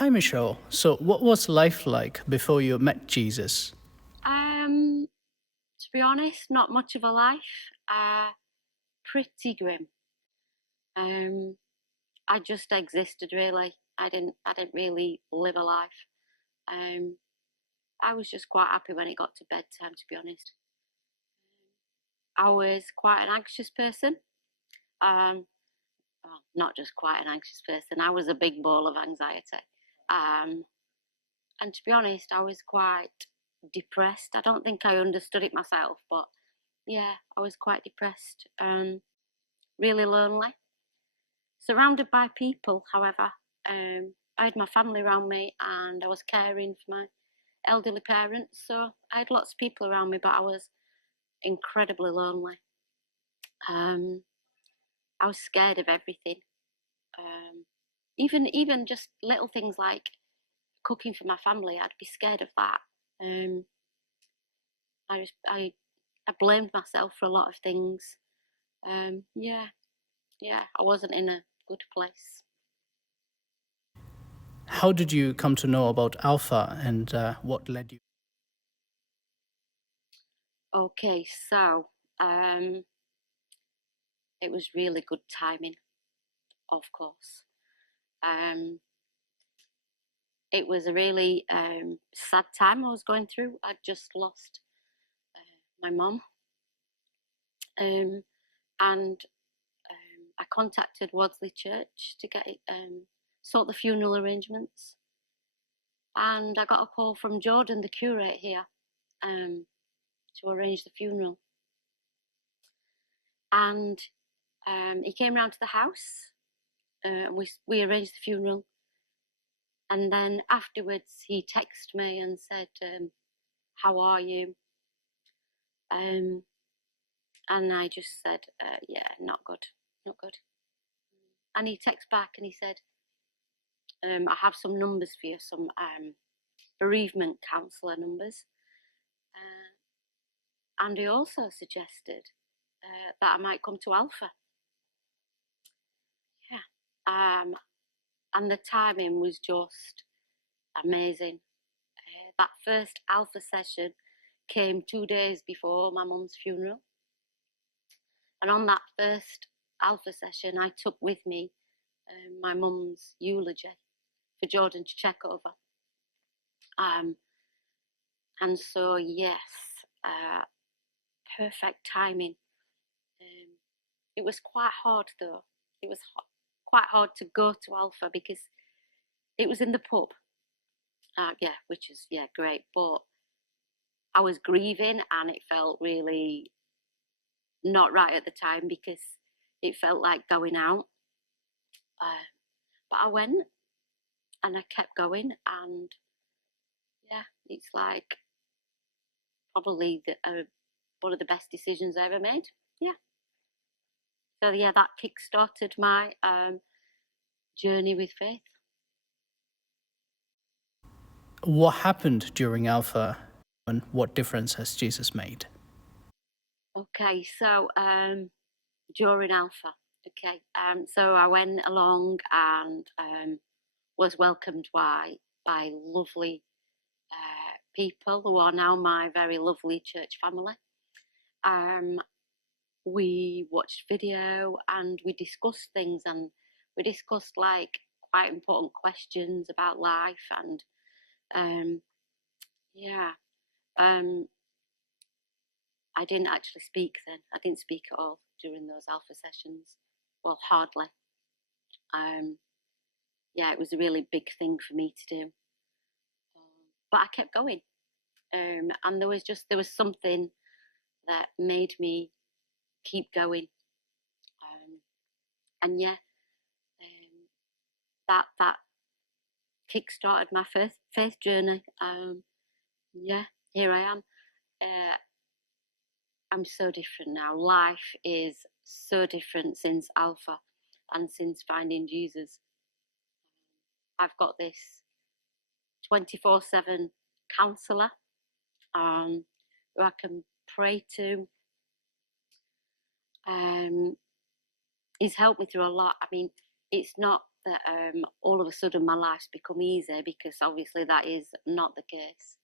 Hi, Michelle. So, what was life like before you met Jesus? Um, to be honest, not much of a life. Pretty grim. Um, I just existed really. I didn't really live a life. Um, I was just quite happy when it got to bedtime. To be honest, I was quite an anxious person. Um, well, not just quite an anxious person. I was a big ball of anxiety. Um, and to be honest, I was quite depressed. I don't think I understood it myself, but yeah, I was quite depressed. Really lonely. Surrounded by people, however. I had my family around me and I was caring for my elderly parents, so I had lots of people around me, but I was incredibly lonely. Um, I was scared of everything. Um, even just little things like cooking for my family, I'd be scared of that. Um, I blamed myself for a lot of things. Yeah, yeah, I wasn't in a good place. How did you come to know about Alpha and what led you? Okay, so um, it was really good timing, of course. Um, it was a really sad time I was going through. I'd just lost my mum, um, and I contacted Wadsley Church to get it, sort the funeral arrangements. And I got a call from Jordan, the curate here, um, to arrange the funeral. And he came round to the house. We arranged the funeral. And then afterwards, he texted me and said, "How are you?" Um, and I just said, "Yeah, not good, not good." And he texted back and he said, "I have some numbers for you, some bereavement counsellor numbers." And he also suggested that I might come to Alpha. Yeah. And the timing was just amazing. That first Alpha session came 2 days before my mum's funeral. And on that first Alpha session, I took with me my mum's eulogy for Jordan to check over. Um, and so, yes, uh, perfect timing. Um, it was quite hard though. It was quite hard to go to Alpha because it was in the pub. Yeah, which is, yeah, great. But I was grieving and it felt really not right at the time because it felt like going out. Uh, but I went and I kept going, and yeah, it's like probably one of the best decisions I ever made. Yeah. So yeah, that kick-started my journey with faith. What happened during Alpha and what difference has Jesus made? Okay, so during Alpha, okay, so I went along and was welcomed by lovely people who are now my very lovely church family. Um, we watched video and we discussed things, and we discussed like quite important questions about life, and um, yeah, um, I didn't actually speak then. I didn't speak at all during those Alpha sessions. Well, hardly. Um, yeah, it was a really big thing for me to do, but I kept going, and there was something that made me keep going, and yeah, um, that kick-started my first faith journey. Yeah, here I am. Uh, I'm so different now. Life is so different since Alpha and since finding Jesus. I've got this 24/7 counselor who I can pray to. Um, he's helped me through a lot. I mean, it's not that all of a sudden my life's become easy, because obviously that is not the case.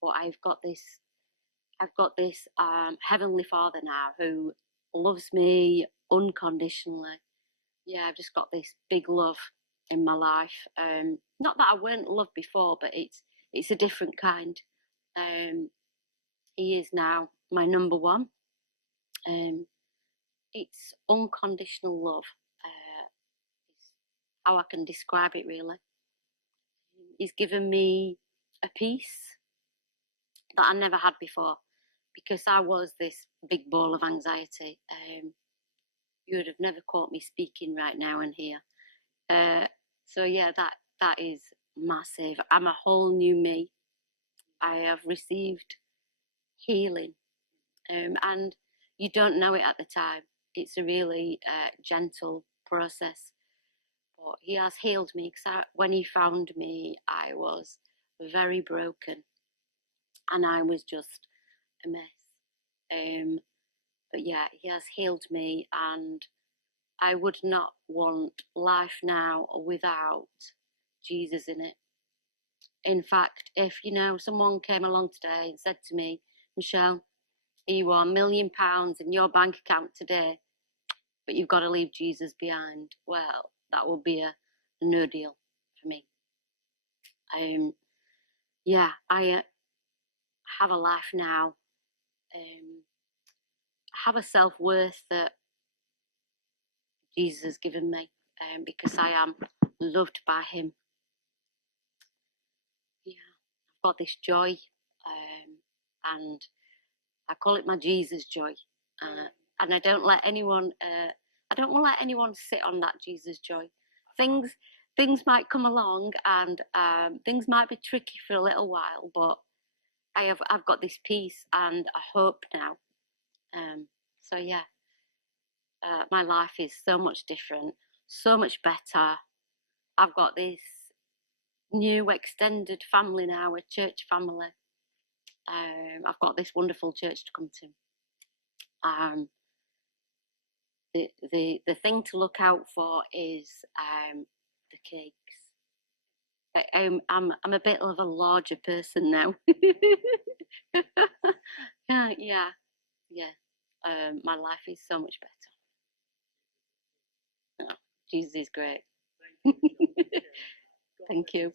But I've got this Heavenly Father now who loves me unconditionally. Yeah, I've just got this big love in my life. Not that I weren't loved before, but it's a different kind. He is now my number one. It's unconditional love. Is how I can describe it, really. He's given me a peace that I never had before, because I was this big ball of anxiety. You would have never caught me speaking right now and here. So yeah, that is massive. I'm a whole new me. I have received healing, and you don't know it at the time. It's a really gentle process, but he has healed me. Because when he found me, I was very broken, and I was just a mess. But yeah, he has healed me, and I would not want life now without Jesus in it. In fact, if someone came along today and said to me, Michelle, you are £1 million in your bank account today, but you've got to leave Jesus behind, well, that would be a no deal for me. Yeah, I have a life now. I have a self-worth that Jesus has given me, because I am loved by him. Yeah, I've got this joy, and I call it my Jesus joy. And I don't let anyone sit on that Jesus joy. Things might come along, and things might be tricky for a little while, but I've got this peace and a hope now. So yeah, my life is so much different, so much better. I've got this new extended family now, a church family. I've got this wonderful church to come to. The thing to look out for is the cakes. I'm a bit of a larger person now. yeah. My life is so much better. Oh, Jesus is great. Thank you.